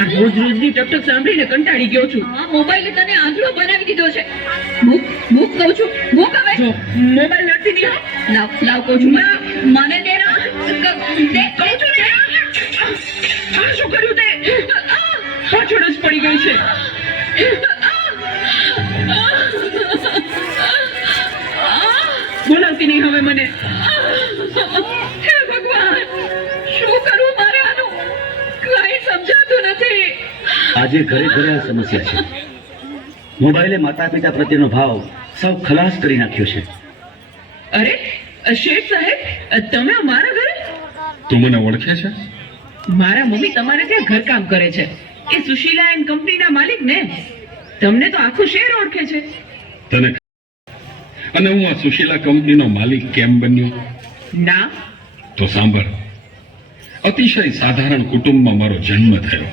રોજ રોજની ટકટક સાંભળીને કંટાળી ગયો છું. મોબાઈલ તને આંધળો બનાવી દીધો છે. મૂક કહું છું, મૂક હવે. જો મોબાઈલ નથી ની હો. લાવ કહું છું. મને દે ના. કહું છું ને. આ શું કર્યું તે? પાછળ જ પડી ગઈ છે. બોલાવતી નહીં હવે મને. હે ભગવાન, શું કરું મારે આનું? કઈ સમજાતું નથી. આજે ઘરે ઘરે આ સમસ્યા છે. મોબાઈલે માતા પિતા પ્રત્યેનો ભાવ સૌ ખલાસ કરી નાખ્યો છે. અરે શેઠ સાહેબ, તમે અમારા ઘરે? તું મને ઓળખે છે? મારા મમ્મી તમારે ત્યાં ઘરકામ કરે છે. એ સુશીલા એન્ડ કંપનીના માલિક ને. તમને તો આખું શહેર ઓળખે છે. તને અને હું આ સુશીલા કંપનીનો માલિક કેમ બન્યો? ના. તો સાંભળ. અતિશય સાધારણ કુટુંબમાં મારો જન્મ થયો.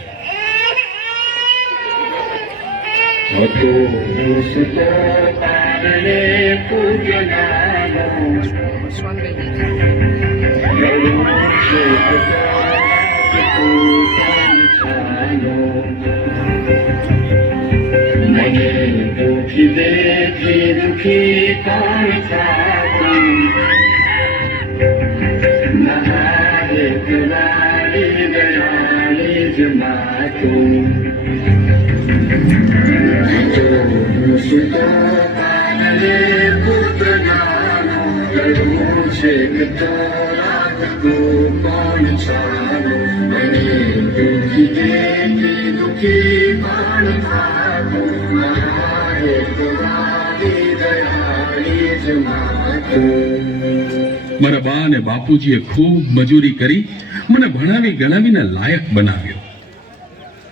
મારા બા અને બાપુજીએ ખૂબ મજૂરી કરી મને ભણાવી ગણાવીને લાયક બનાવ્યો.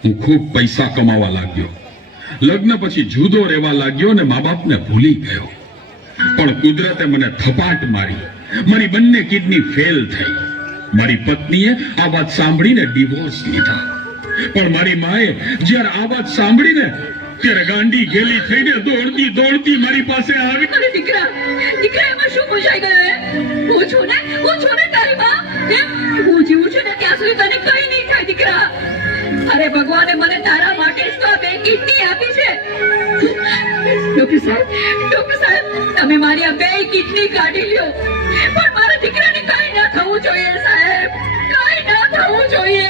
હું ખૂબ પૈસા કમાવા લાગ્યો. લગ્ન પછી જુદો રહેવા લાગ્યો અને મા બાપને ભૂલી ગયો. પણ કુદરતે મને થપાટ મારી. મારી બંને કિડની ફેલ થઈ. મારી પત્નીએ આ વાત સાંભળીને ડિવોર્સ લીધા. પણ મારી માએ જ્યારે આ વાત સાંભળીને ત્યારે ગાંડી ગેલી થઈને દોડતી દોડતી મારી પાસે આવી. અરે દીકરા એમાં શું પૂછાઈ ગયું હે? હું છું ને તારી માં. હું જીવું છું ને ત્યાં સુધી તને કઈ નહીં થાય દીકરા. અરે ભગવાને મને તારા માટે જ તો આ બે કિડની આપી છે. ડોક્ટર સાહેબ તમે મારી આ બે કિડની કાઢી લ્યો. પણ મારા દીકરાને કઈ ના થવું જોઈએ સાહેબ. કઈ ના થવું જોઈએ.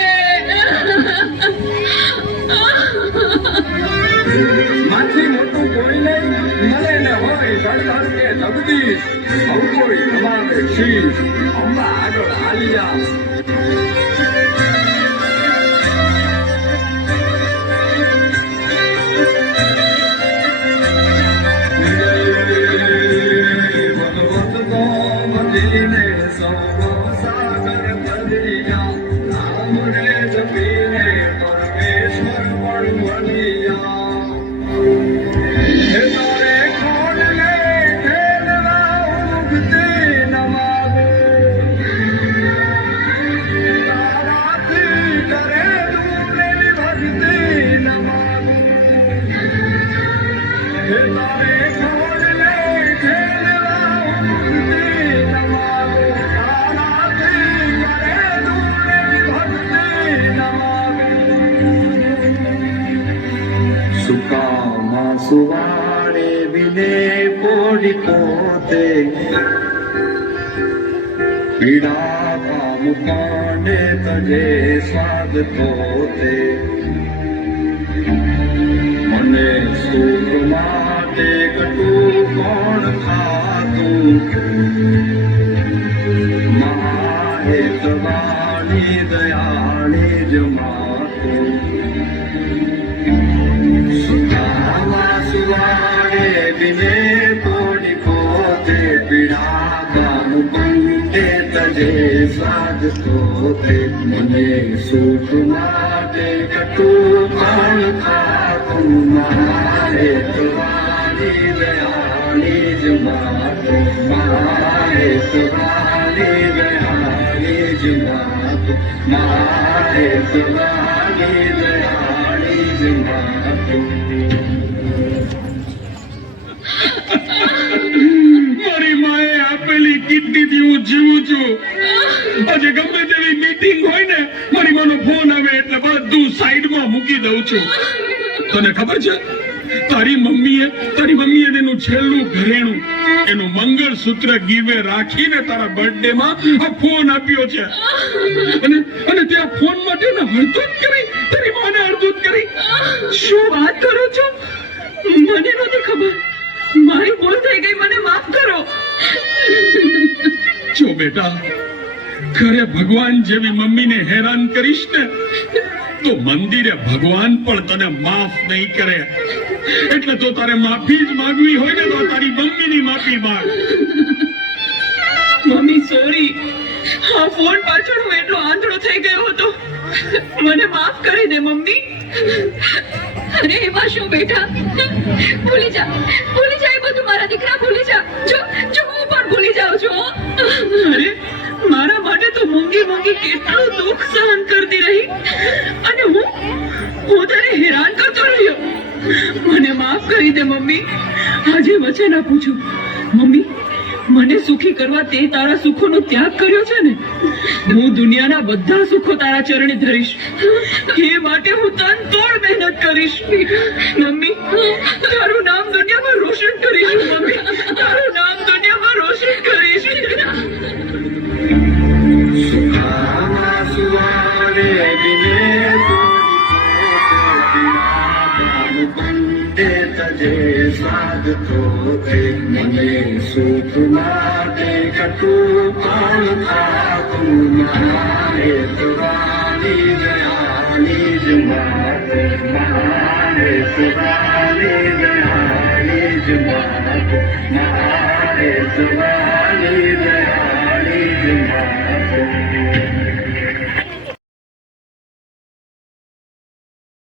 માથી મોટું કોઈ નહીં મળે ને હોય ધડધડ કે જગદીશ સૌ કોઈ તમારે શીશ અંબા આગળ આલિયા. ભગવત તો મદીને સૌ સાગર ભર્યા નામ રે જપીને પરમેશ્વર પણ મળ્યા. સુવાડે વિને પોડી પોતે પીડા પામ કાંડે તજે સ્વાદ પોતે મને સુખ માટે કટું કોણ ખાતું મહાહેતવાણી દયાળી જમાતું સુવાડે વિને પોડી પોતે પીડા કામ કંડે તજે સ્વાદ પોતે મને સુખ માટે કટું કોણ ખાતું મહાહેતવાણી દયાળી જમાતું મહાહેતવાણી દયાળી જમાતું મહાહેતવાણી દયાળી જમાતું. મારી માએ આપેલી કિડનીથી હું જીવું છું. આજે ગમે તેવી મીટિંગ હોય ને મારી માનો ફોન આવે એટલે બધું સાઈડમાં મૂકી દઉં છું. તને ખબર છે તારી મમ્મીએ તેનું છેલ્લું ઘરેણું એનું મંગળસૂત્ર ગીવે રાખીને તારા બર્થડે માં આ ફોન આપ્યો છે અને તે આ ફોન માટે હળધૂત કરી તારી માને હળધૂત કરી. શું વાત કરો છો? મને નહોતી ખબર. મારી ભૂલ થઈ ગઈ, મને માફ કરો. જો બેટા, ઘરે ભગવાન જેવી મમ્મીને હેરાન કરીશ ને તો મંદિરે ભગવાન પણ તને માફ નહીં કરે. એટલે તો તારે માફી જ માંગવી હોય ને તો તારી મમ્મીની માફી માંગ. મમ્મી સોરી, આ ફોન પાછળ હું એટલો આંધળો થઈ ગયો હતો. મને માફ કરી દે મમ્મી. અરે એમાં શું બેટા, ભૂલી જા એ બધું મારા દીકરા, ભૂલી જા. જો હું પણ ભૂલી જાઉં છું. અરે મારા માટે તો મૂંગી કેટલું દુઃખ સહન કરતી રહી અને હું તને હેરાન કરતો રહ્યો. મને માફ કરી દે મમ્મી. આજે વચન આપું છું મમ્મી, મને સુખી કરવા તે તારા સુખોનો ત્યાગ કર્યો છે ને, હું દુનિયાના બધા સુખો તારા ચરણે ધરીશ. એ માટે હું તન તોડ મહેનત કરીશ. મમ્મી, તારું નામ દુનિયામાં રોશન કરીશ. મમ્મી, તારું નામ દુનિયામાં રોશન કરીશ. મને સુખ માટે કટું પણ ખાતું મારે તુરાની દયાની જ માત, મારે તુરાની દયાની જ માત, મારે તુરાની